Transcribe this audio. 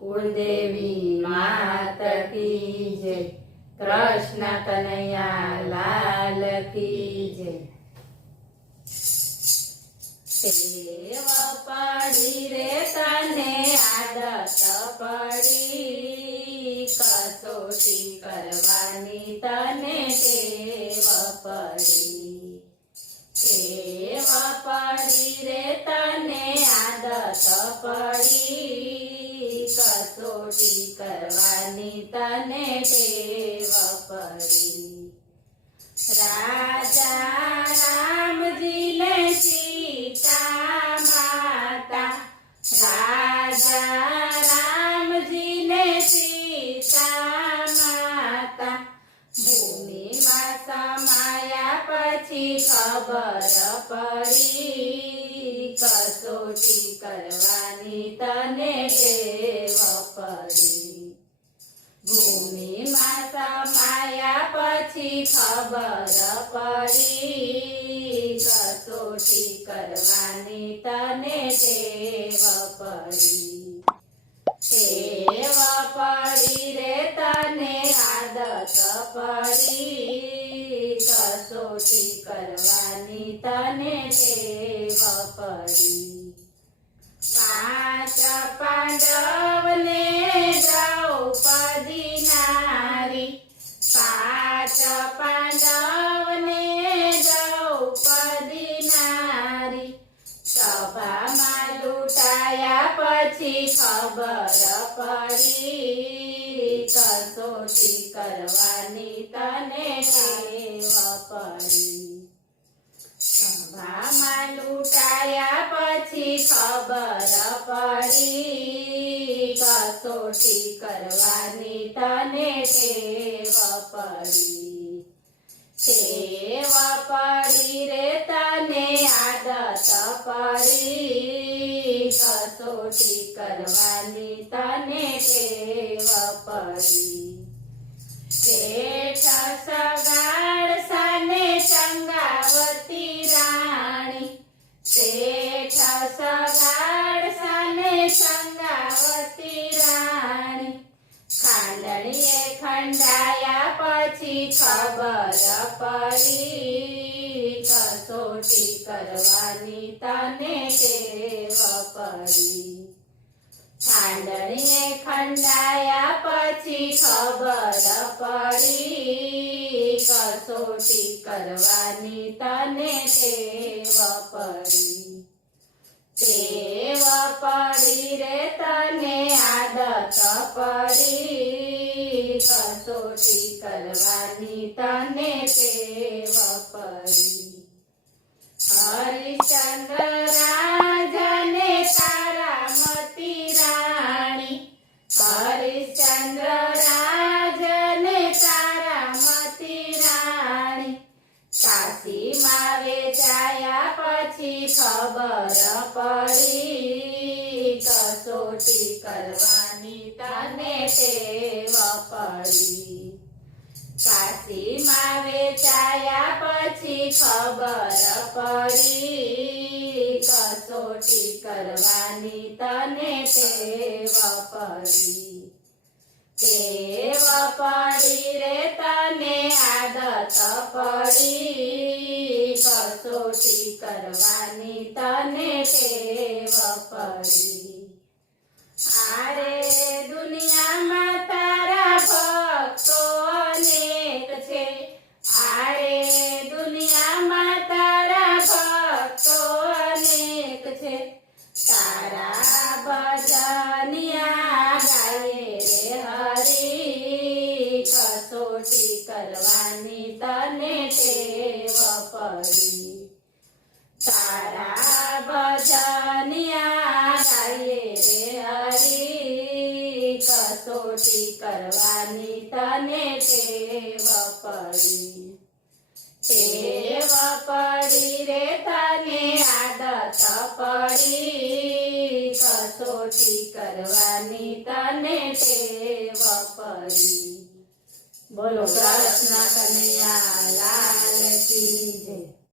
कुलदेवी मात की जय। कृष्ण कन्हैया लाल की जय। टेव पड़ी रे तने आदत पड़ी कसोटी करवानी तने टेव पड़ी। टेव पड़ी रे तने आदत पड़ी कसोटी करवानी तने टेव पड़ी। राजा राम जी ने सीता माता राजा राम जी ने सीता माता भूमि में समाया पछी खबर पड़ी कसोटी करवानी तने टेव पड़ी। भूमि में समाया पछी खबर पड़ी कसोटी करवानी तने टेव पड़ी। टेव पड़ी रे तने आदत पड़ी कसोटी करवानी तने टेव पड़ी। पांच पांडव ने द्रौपदी नारी पांच पांडव ने द्रौपदी नारी सभा में लूटाया पछी खबर पड़ी कसोटी करवानी तने टेव पड़ी। सभा में लूटाया पछी खबर पड़ी कसोटी करवानी तने टेव पड़ी। टेव पड़ी रे तने आदत पड़ी कसोटी करवानी तने टेव पड़ी। जेठ सगाड़ साने चंगावती राणी जेठ सगाड़ साने चंगावती राणी खांडणीए खंडाया पछी खबर पड़ी कसोटी करवानी तने टेव पड़ी। खांडणीए खंडाया पछी खबर पड़ी कसोटी करवानी तने टेव पड़ी। टेव पड़ी रे तने आदत पड़ी कसोटी करवानी तने टेव पड़ी। हरिश्चंद्र राजा ने तारामती राणी हरिश्चंद्र राजा ने तारामती राणी काशी में वेचाया पछी खबर पड़ी कसोटी करवानी तने टेव पड़ी। काशी में वेचाया पछी खबर पड़ी कसोटी करवानी तने टेव पड़ी। टेव पड़ी रे तने आदत पड़ी कसोटी करवानी तने टेव पड़ी। आरे दुनिया में तारा भक्तो अनेक छे आरे दुनिया में तारा भक्तो अनेक छे तारा भजनिया गाये रे हरि कसोटी करवानी तने टेव पड़ी। तारा भजनिया गाये रे हरि कसोटी करवानी तने टेव पड़ी। टेव पड़ी रे तने आदत पड़ी कसोटी करवानी तने टेव पड़ी। बोलो कृष्ण कन्हैया लाल की जय।